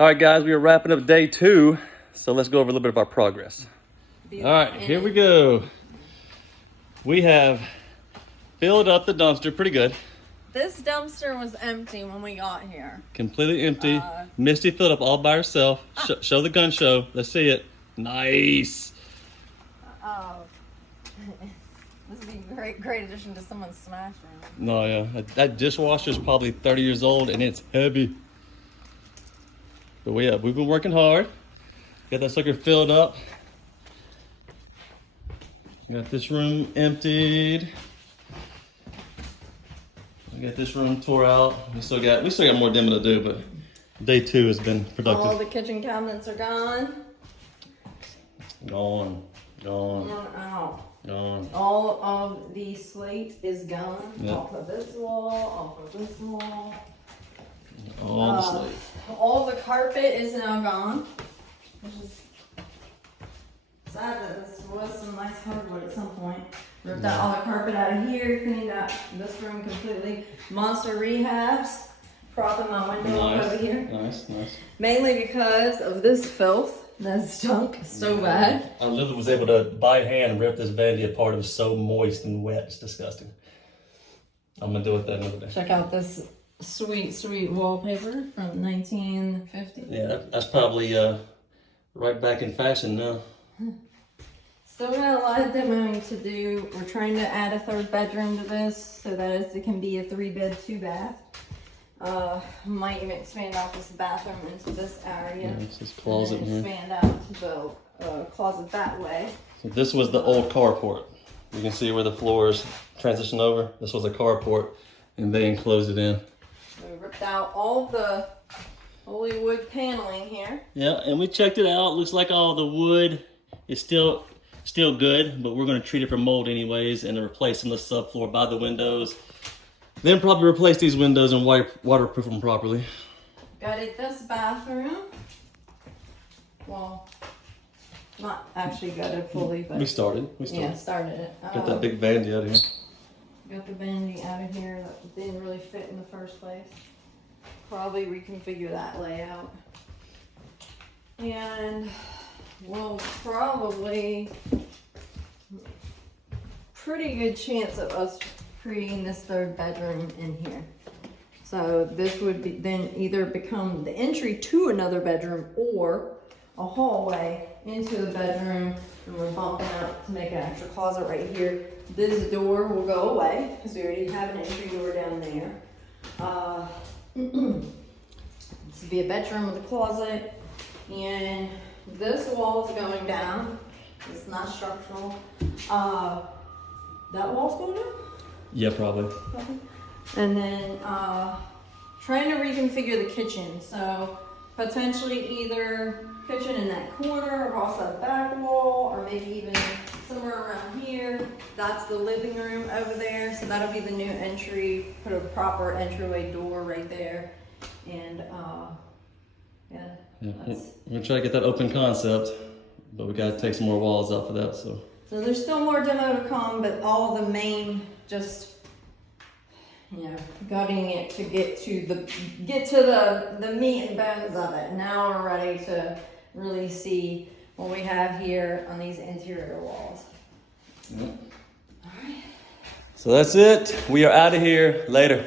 All right, guys, we are wrapping up day 2, so let's go over a little bit of our progress. All right, here we go. We have filled up the dumpster pretty good. This dumpster was empty when we got here. Completely empty. Misty filled up all by herself. Show the gun show. Let's see it. Nice. This would be a great addition to someone's smash room. No, yeah. That dishwasher is probably 30 years old and it's heavy. But we've been working hard. Got that sucker filled up. Got this room emptied. We got this room tore out. We still got more demo to do, but day 2 has been productive. All the kitchen cabinets are gone. Gone. Out. Gone. All of the slate is gone. Yep. Off of this wall, off of this wall. All the slate. All the carpet is now gone, which is sad that this was some nice hardwood at some point. Ripped out all the carpet out of here, cleaned out this room completely. Monster rehabs, propping my window up over here. Nice. Mainly because of this filth that stunk so bad. I literally was able to, by hand, rip this vanity apart. It was so moist and wet. It's disgusting. I'm going to deal with that another day. Check out this sweet wallpaper from 1950. Yeah, that's probably right back in fashion now. Still got a lot of demoing to do. We're trying to add a 3rd bedroom to this so that it can be a 3-bed, 2-bath. Might even expand out this bathroom into this area. Yeah, it's this closet here. Expand out to the closet that way. So this was the old carport. You can see where the floors transition over. This was a carport, and they enclosed it in. We ripped out all the holy wood paneling here. Yeah, and we checked it out. Looks like all the wood is still good, but we're going to treat it for mold anyways and replace some of the subfloor by the windows. Then probably replace these windows and waterproof them properly. Gutted this bathroom. Well, not actually gutted fully, but We started. yeah, started it. Got that big vanity out of here. Got the vanity out of here that didn't really fit in the first place. Probably reconfigure that layout. And we'll probably, pretty good chance of us creating this 3rd bedroom in here. So this would be then either become the entry to another bedroom or a hallway into the bedroom, and we're bumping out to make an extra closet right here. This door will go away because we already have an entry door down there. This would be a bedroom with a closet, and this wall is going down. It's not structural. That wall's going down? Yeah, probably. And then trying to reconfigure the kitchen. So potentially either kitchen in that corner across that back wall, or maybe even somewhere around here. That's the living room over there. So that'll be the new entry. Put a proper entryway door right there. And Yeah, we're gonna try to get that open concept, but we gotta take some more walls out for that. So there's still more demo to come, but all the main just gutting it to get to the meat and bones of it. Now we're ready to really see what we have here on these interior walls. So that's it. We are out of here. Later.